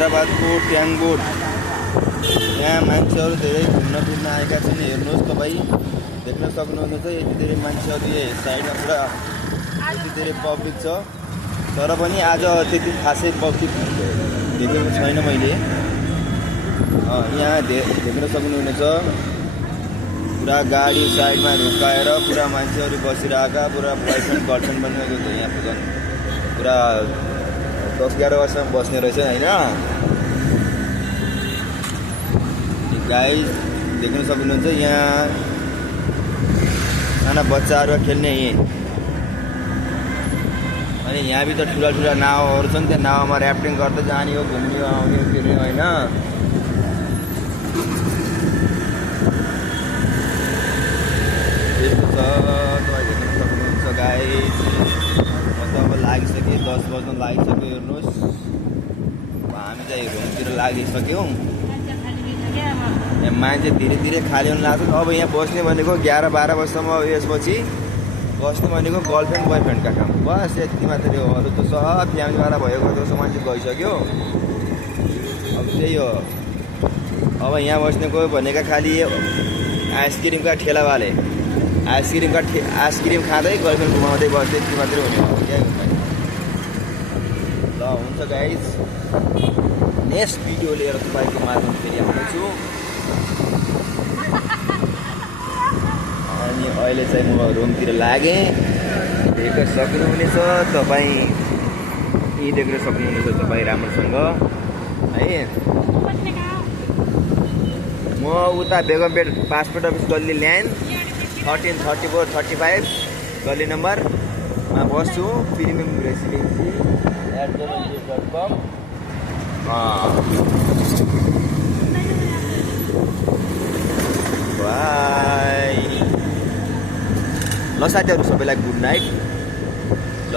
हैदराबादको ट्याङ बोट। यहाँ मान्छेहरू धेरै घुम्न फिर्न आएका छन्। हेर्नुहोस् तपाईँ देख्न सक्नुहुनेछ यति धेरै मान्छेहरू साइडमा पुरा यति धेरै पब्लिक छ। तर पनि आज त्यति खासै पब्लिक देखेको छैन मैले। यहाँ देख्न सक्नुहुनेछ पुरा गाडी साइडमा रोकाएर पुरा मान्छेहरू बसिरहेका, पुरा बोयफ्रेन्ड गर्लफ्रेन्ड बनिएको छ। यहाँ पुरा पुरा 10-11 वर्षमा बस्ने रहेछ होइन। गाइस देख्न सक्नुहुन्छ यहाँ साना बच्चाहरू खेल्ने अनि यहाँ भी त ठुला ठुला नावहरू छन्। त्यो नावमा ऱ्याफ्टिङ गर्दै जाने हो, घुम्ने हो, आउने हो, फिर्ने होइन। यस्तो छ तपाईँ देख्न सक्नुहुन्छ गाइस। म त अब लागिसकेँ, 10 बज्न लागिसक्यो। हेर्नुहोस् हामी चाहिँ रुमतिर लागिसक्यौँ। यहाँ मान्छे धीरे धीरे खाली हुन लाग्छ। अब यहाँ बस्ने भनेको 11-12 वर्षसम्म यसपछि बस्ने भनेको गर्लफ्रेन्ड बोयफ्रेन्डका काम बस यति मात्रै हो। अरू त सब फ्यामिलीवाला भएको जस्तो मान्छे गइसक्यो। अब त्यही हो। अब यहाँ बस्नेको भनेका खालि आइसक्रिमका ठेलावाले आइसक्रिम खाँदै गर्लफ्रेन्ड घुमाउँदै बस्दै यति मात्रै हुने हो। क्या ल हुन्छ गाइस, नेक्स्ट भिडियो लिएर तपाईँको माझमा फेरि आउँदैछु। अनि अहिले चाहिँ म रुमतिर लागेँ। देख्न सक्नुहुनेछ तपाईँ, यी देख्न सक्नुहुनेछ तपाईँ राम्रोसँग है। म उता बेगमपेट पासपोर्ट अफिस गल्ली ल्यान्ड 13, 34, 35 गल्ली नम्बरमा बस्छु। Premium residency @gmail.com। बाई ल साथीहरू सबैलाई गुड नाइट। ल